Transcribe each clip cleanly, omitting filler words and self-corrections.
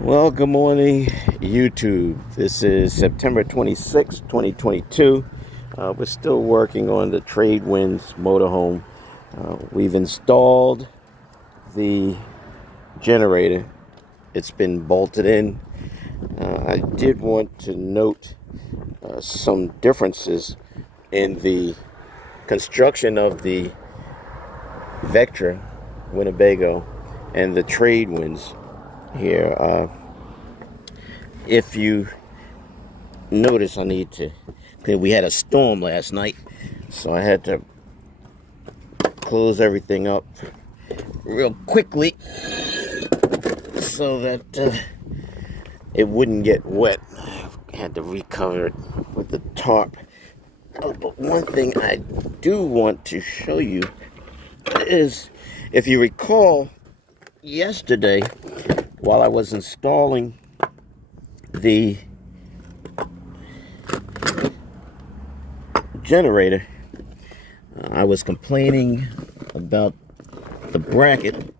Well, good morning, YouTube. This is September 26, 2022. We're still working on the Trade Winds motorhome. We've installed the generator. It's been bolted in. I did want to note some differences in the construction of the Vectra Winnebago and the Trade Winds here. If you notice, we had a storm last night, so I had to close everything up real quickly so that it wouldn't get wet. I had to recover it with the tarp. But one thing I do want to show you is, if you recall, yesterday while I was installing the generator, I was complaining about the bracket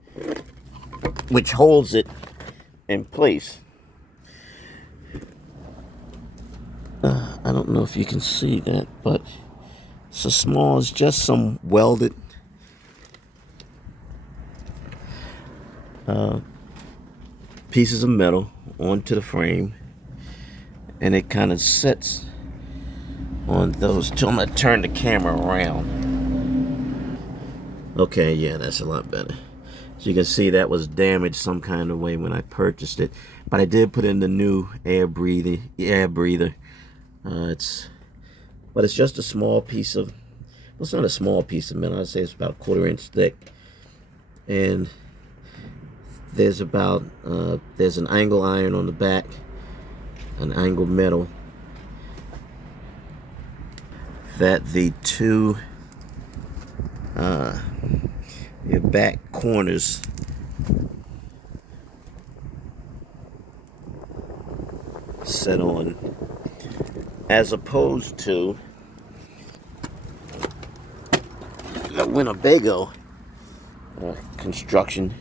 which holds it in place. I don't know if you can see that, but it's so small. It's just some welded pieces of metal onto the frame, and it kind of sits on those two. I'm gonna turn the camera around. Okay, yeah, that's a lot better. As you can see, that was damaged some kind of way when I purchased it, but I did put in the new air breather. It's just a small piece of, well, it's not a small piece of metal. I'd say it's about a 1/4 inch thick, and there's an angle iron on the back, an angle metal that the two your back corners set on, as opposed to the Winnebago construction,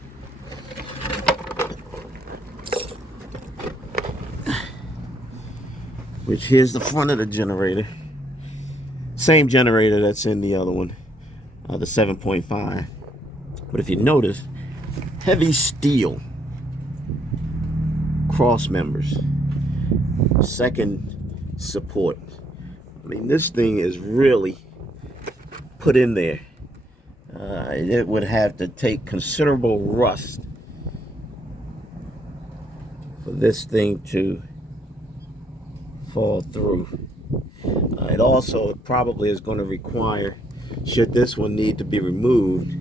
which here's the front of the generator. Same generator that's in the other one, the 7.5. But if you notice, heavy steel cross members, second support. I mean, this thing is really put in there. It would have to take considerable rust for this thing to fall through. It also probably is going to require, should this one need to be removed,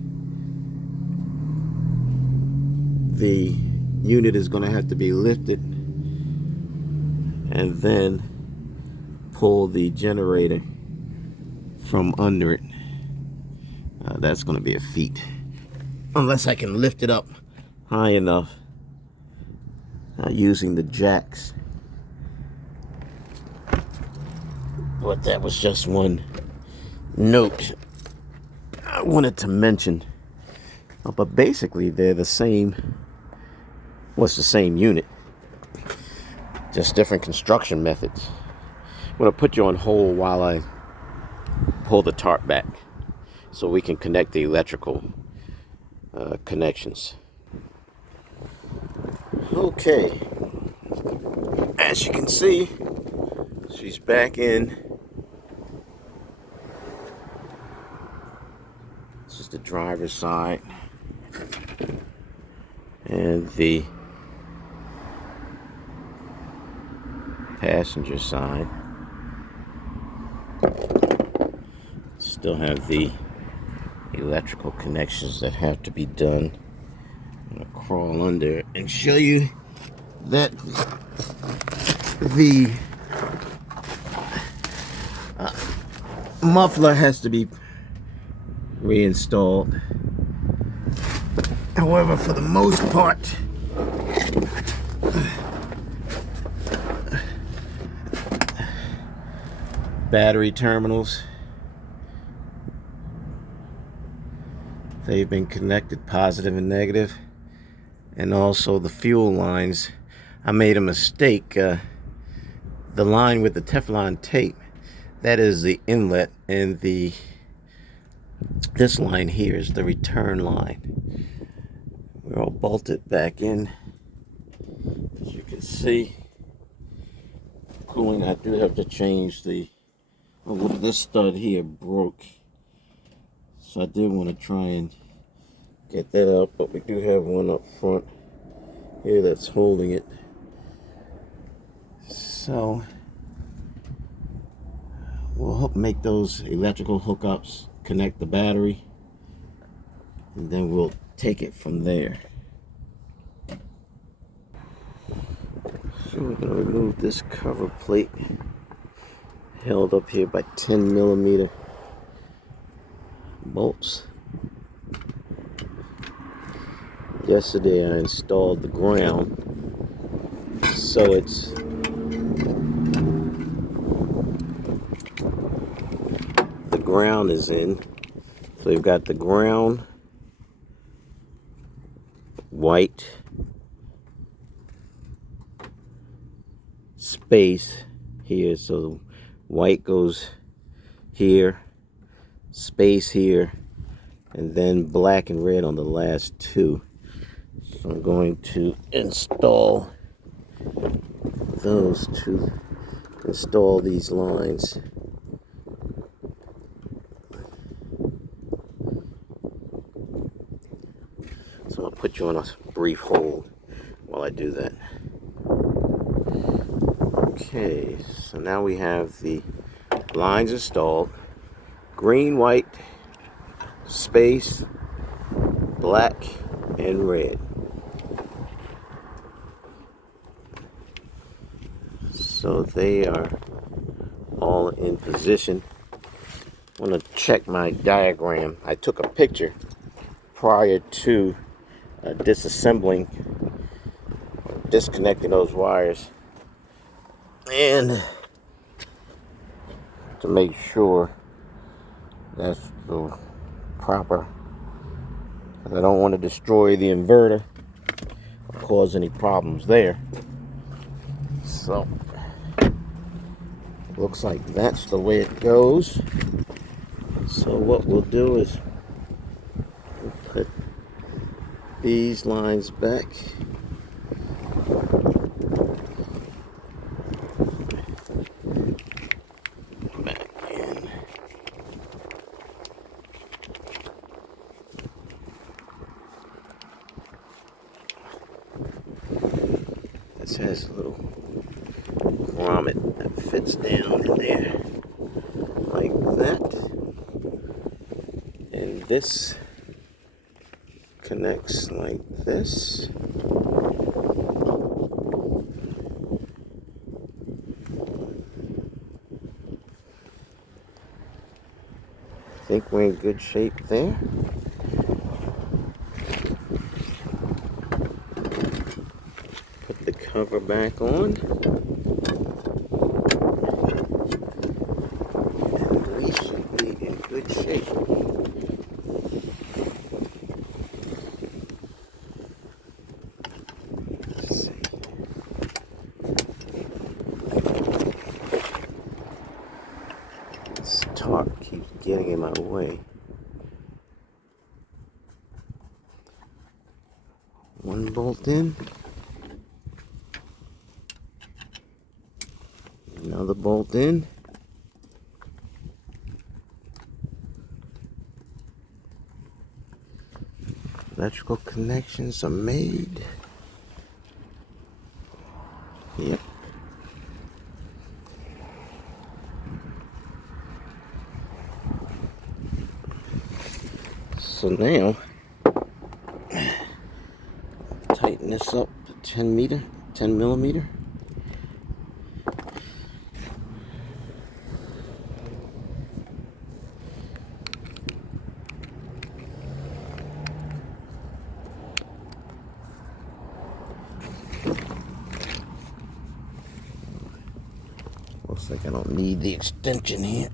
the unit is going to have to be lifted and then pull the generator from under it. That's going to be a feat, unless I can lift it up high enough using the jacks. But that was just one note I wanted to mention. But basically, they're the same. It's the same unit, just different construction methods. I'm going to put you on hold while I pull the tarp back so we can connect the electrical connections. Okay, as you can see, she's back in. This is the driver's side, and the passenger side. Still have the electrical connections that have to be done. I'm gonna crawl under and show you that the muffler has to be reinstalled. However, for the most part, battery terminals, they've been connected, positive and negative, and also the fuel lines I made a mistake. The line with the Teflon tape, that is the inlet, and this line here is the return line. We're all bolted back in. As you can see, cooling. I do have to change this stud here broke, so I did want to try and get that up, but we do have one up front here that's holding it. So we'll make those electrical hookups, connect the battery, and then we'll take it from there. So we're going to remove this cover plate held up here by 10mm bolts. Yesterday I installed the ground, so the ground is in. So you've got the ground, white, space here, so the white goes here, space here, and then black and red on the last two. So I'm going to install those two, install these lines. So I'll put you on a brief hold while I do that. Okay, so now we have the lines installed. Green, white, space, black, and red. So they are all in position. I want to check my diagram. I took a picture prior to disassembling, disconnecting those wires, and to make sure that's the proper. I don't want to destroy the inverter or cause any problems there. So looks like that's the way it goes. So what we'll do is we'll put these lines back. Back in. This has a little grommet that fits down in there like that, and this connects like this. I think we're in good shape there. Put the cover back on. And we should be in good shape. Let's see. This tarp keeps getting in my way. One bolt in. Another bolt in. Electrical connections are made. Yep. So now, tighten this up to 10 millimeter. Looks like I don't need the extension here.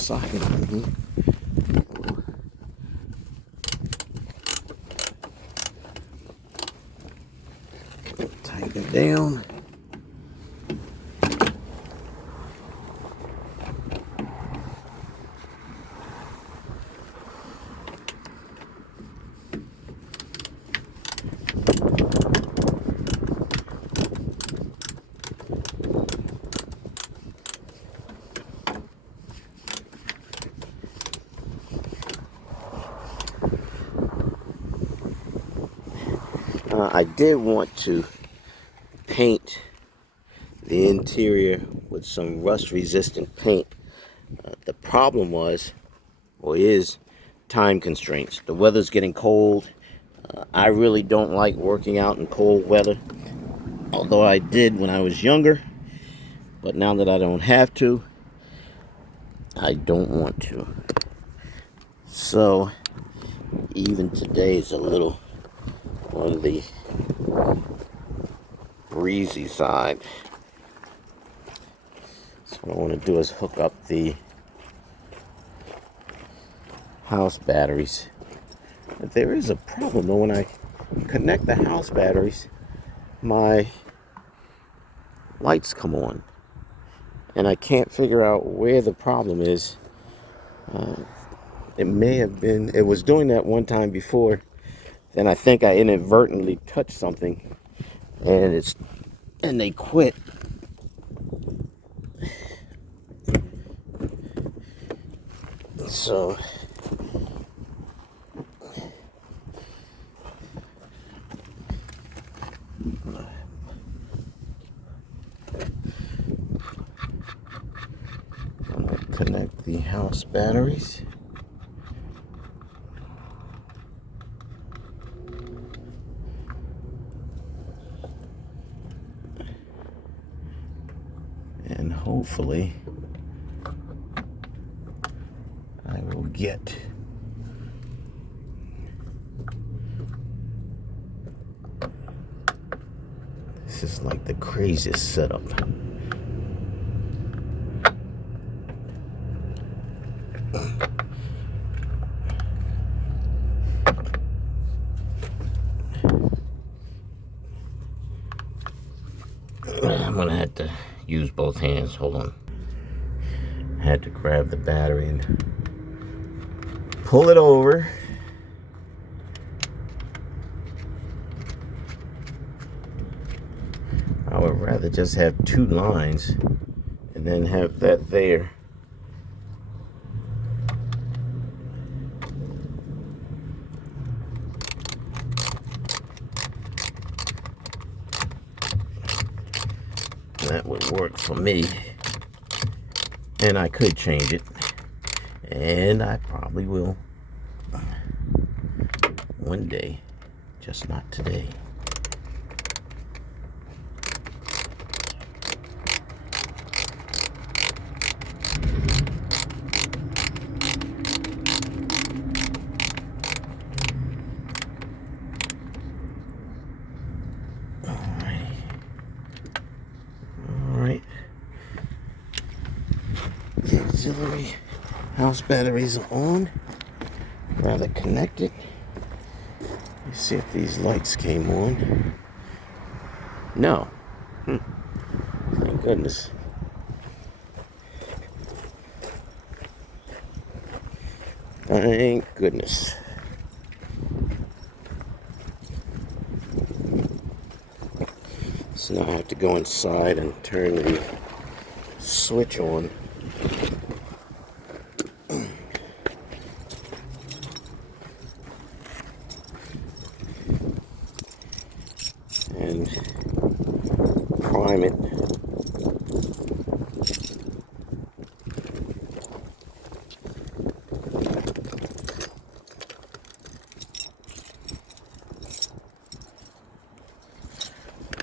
socket on here. Tighten it down. I did want to paint the interior with some rust resistant paint. The problem was, or is, time constraints. The weather's getting cold. I really don't like working out in cold weather, although I did when I was younger, but now that I don't have to, I don't want to. So even today is a little on the breezy side. So what I want to do is hook up the house batteries. But there is a problem though. When I connect the house batteries, my lights come on, and I can't figure out where the problem is. It may have been, it was doing that one time before, then I think I inadvertently touched something and they quit. So I'm going to connect the house batteries. And hopefully I will get this is like the craziest setup. I'm gonna have to use both hands. Hold on. I had to grab the battery and pull it over. I would rather just have two lines and then have that there. That would work for me. And I could change it. And I probably will one day, just not today. Alright. The auxiliary house batteries are on. Rather connected. Let's see if these lights came on. No. Thank goodness. Thank goodness. So now I have to go inside and turn the switch on. And prime it.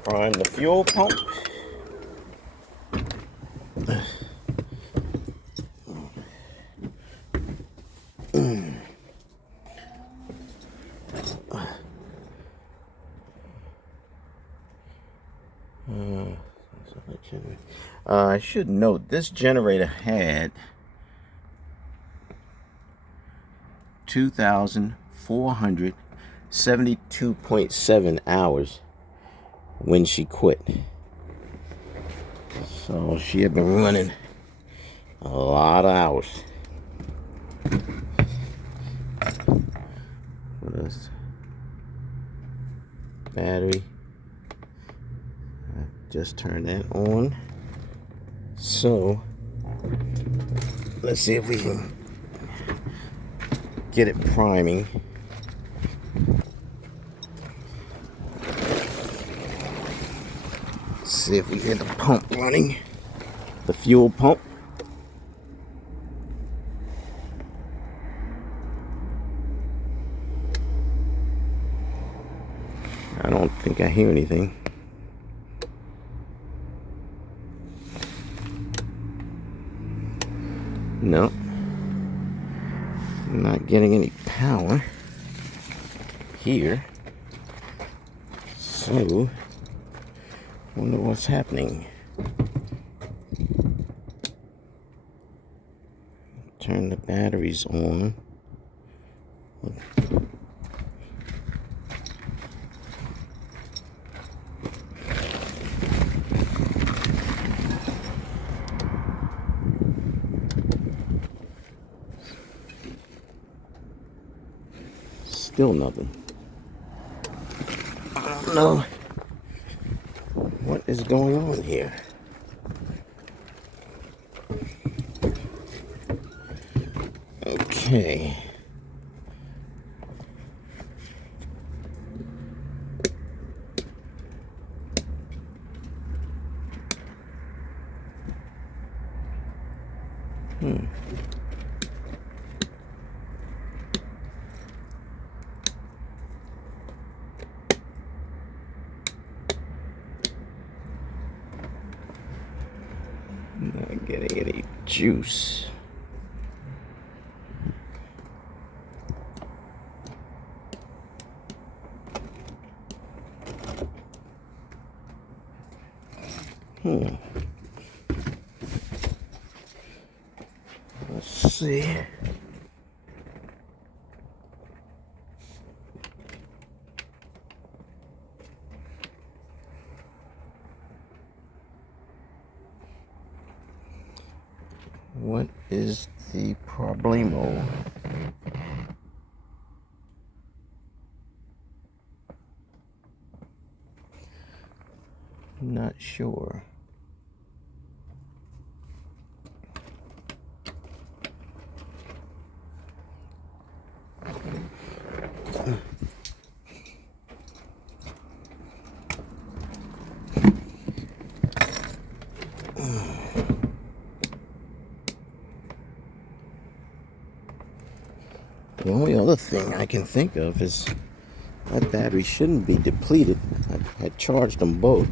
Prime the fuel pump. I should note this generator had 2,472.7 hours when she quit. So she had been running a lot of hours. What else? Battery. I just turned that on. So let's see if we can get it priming. Let's see if we get the pump running. The fuel pump. I don't think I hear anything. No. I'm not getting any power here. So, wonder what's happening. Turn the batteries on. Still nothing. I don't know what is going on here. Okay. Not getting any juice. Let's see. What is the problemo? Not sure. The only other thing I can think of is that battery shouldn't be depleted. I charged them both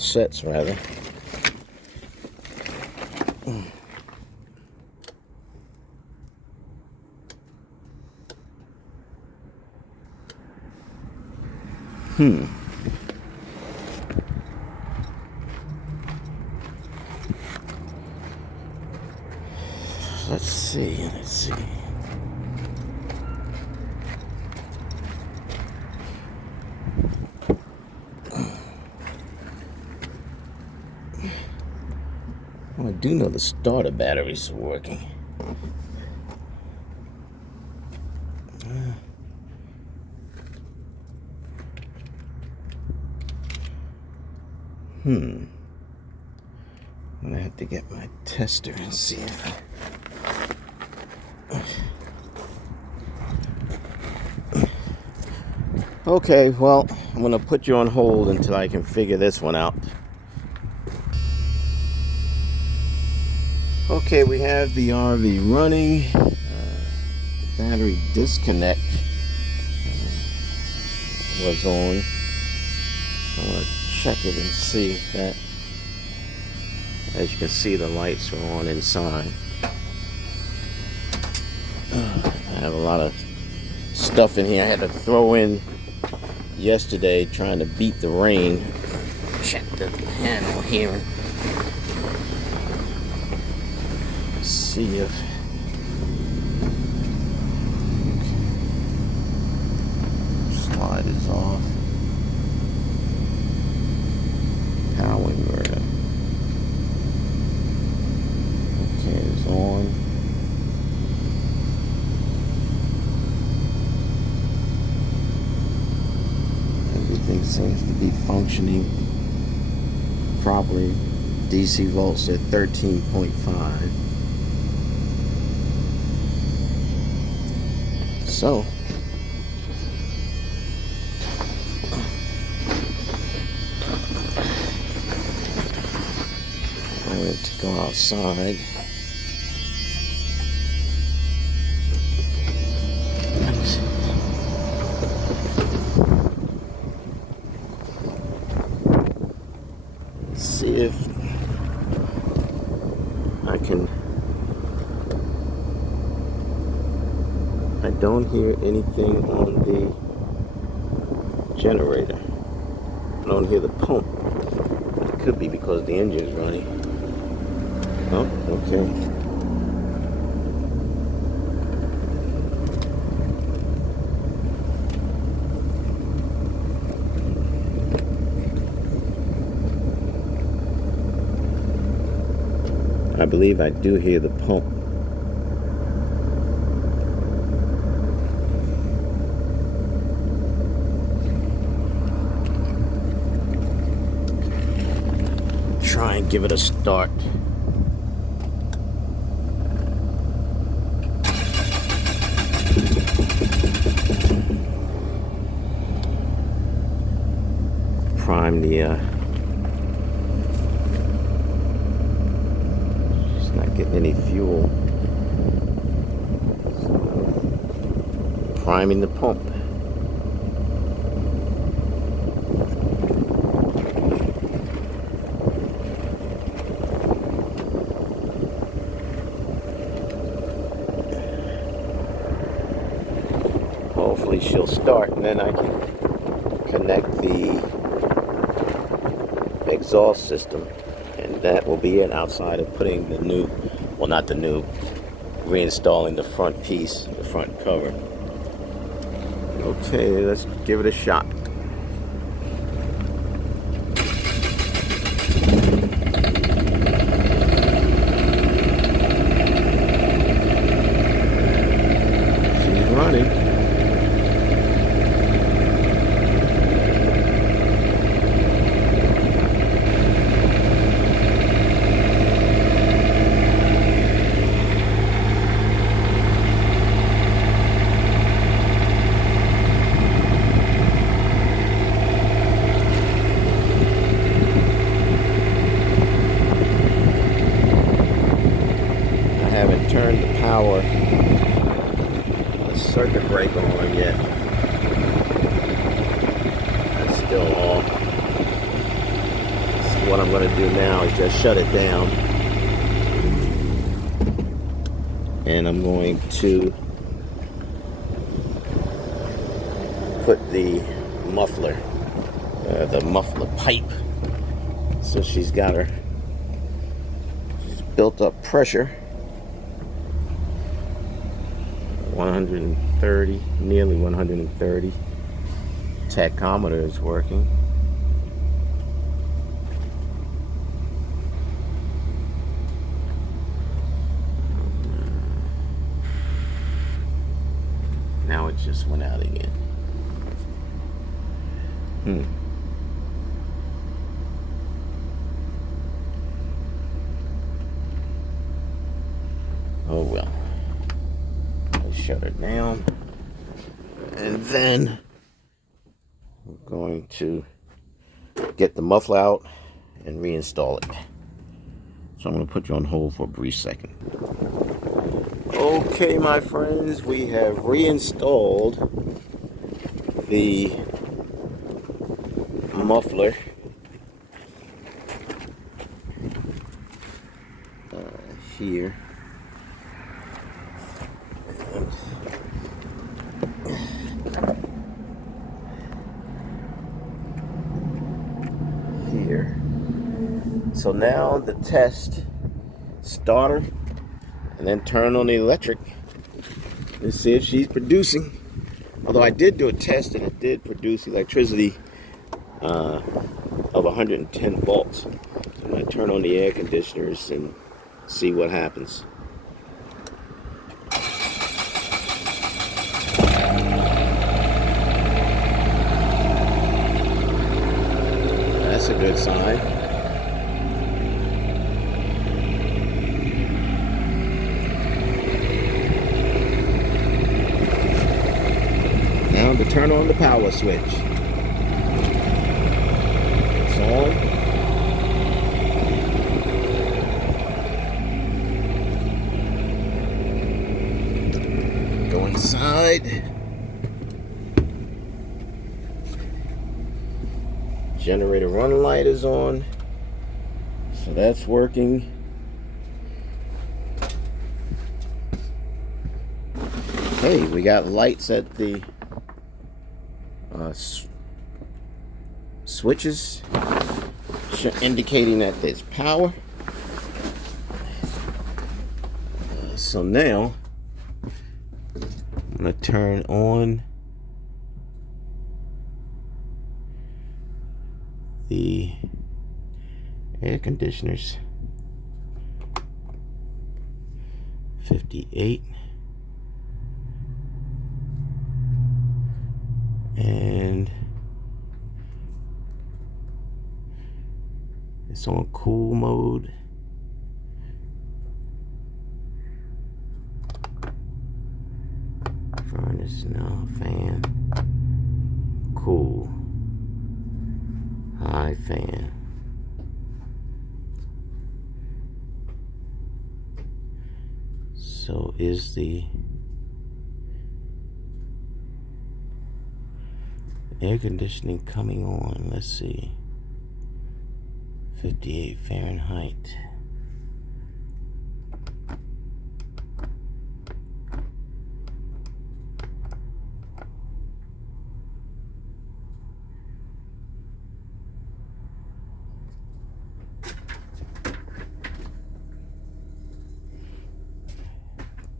sets rather. Let's see. Well, I do know the starter batteries are working. I'm gonna have to get my tester and see if okay, well, I'm gonna put you on hold until I can figure this one out. Okay, we have the RV running. Battery disconnect was on. I'm gonna check it and see if that, as you can see, the lights are on inside. I have a lot of stuff in here I had to throw in yesterday trying to beat the rain. Check the panel here. See if Slide is off. Power inverter. Okay, it's on. Everything seems to be functioning properly. DC volts at 13.5. So I went to go outside. See if I can. I don't hear anything on the generator. I don't hear the pump. It could be because the engine's running. Oh, okay. I believe I do hear the pump. Try and give it a start. Prime the just not getting any fuel. Priming the pump. Hopefully she'll start, and then I can connect the exhaust system, and that will be it outside of putting the new, well, not the new, reinstalling the front piece, the front cover. Okay, let's give it a shot. She's running. Haven't turned the power, the circuit breaker on yet. That's still off. So what I'm going to do now is just shut it down, and I'm going to put the muffler pipe. So she's built up pressure. 130, nearly 130. Tachometer is working. Now it just went out again. Oh well. Shut it down, and then we're going to get the muffler out and reinstall it. So I'm going to put you on hold for a brief second. Okay, my friends, we have reinstalled the muffler here. Here. So now the test starter, and then turn on the electric and see if she's producing. Although I did do a test and it did produce electricity of 110 volts. So I'm going to turn on the air conditioners and see what happens. That's a good sign. Now to turn on the power switch. It's on. Go inside. Generator run light is on. So that's working. Hey, we got lights at the switches indicating that there's power. So now I'm going to turn on the air conditioners. 58. And it's on cool mode. Furnace, no, fan. Cool. High, fan. So is the air conditioning coming on? Let's see. 58 Fahrenheit.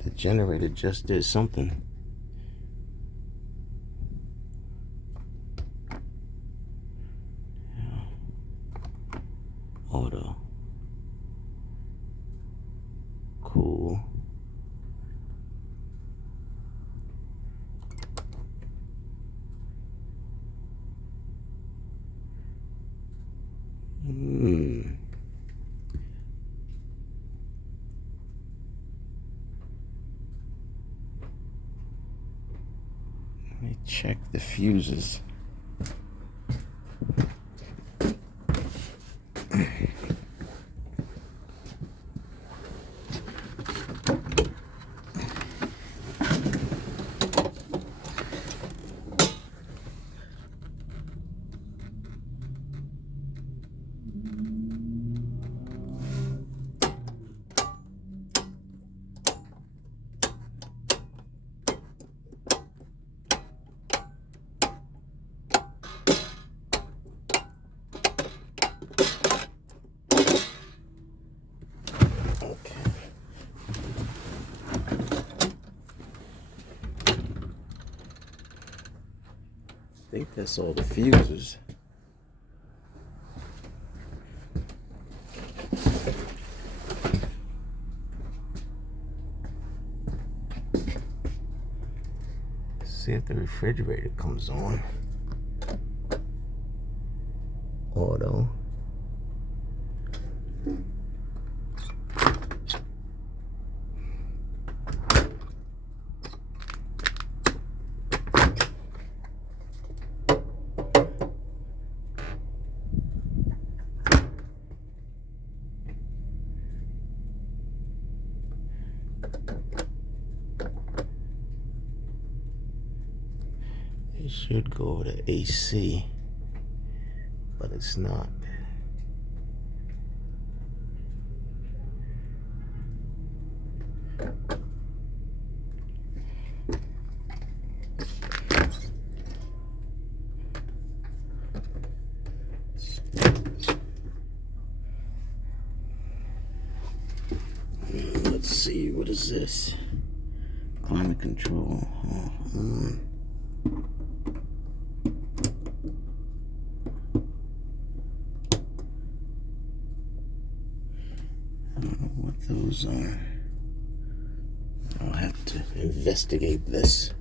The generator just did something. Auto. Cool. Let me check the fuses. I think that's all the fuses. See if the refrigerator comes on. Auto. It should go over to AC, but it's not. Let's see, what is this? Climate control. goes on. I'll have to investigate this.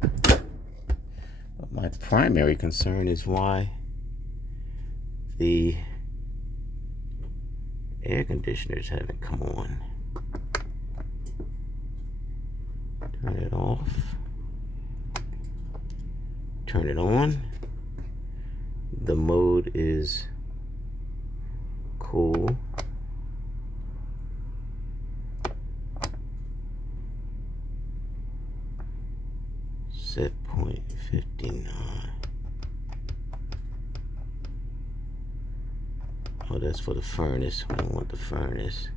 But my primary concern is why the air conditioners haven't come on. Turn it off. Turn it on. The mode is cool. Set point 59. Oh, that's for the furnace. We don't want the furnace.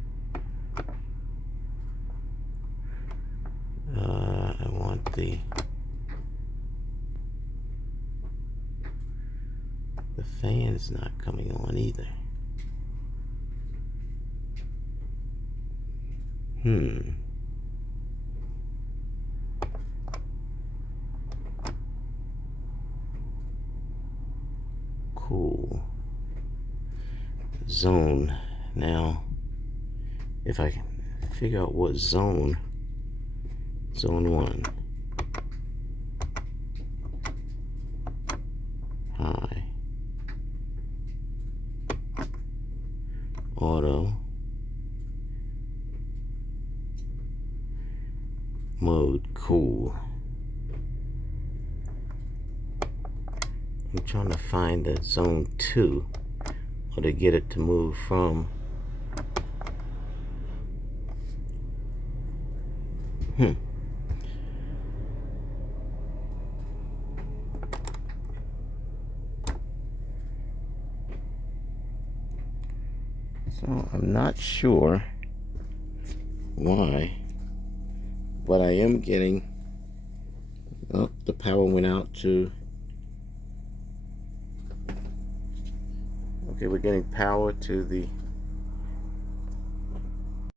I want the fan's not coming on either. Cool. Zone. Now, if I can figure out what zone 1. High. Auto. Mode cool. I'm trying to find the zone 2 or to get it to move from So I'm not sure why, but I am getting, oh, the power went out to, okay, we're getting power to the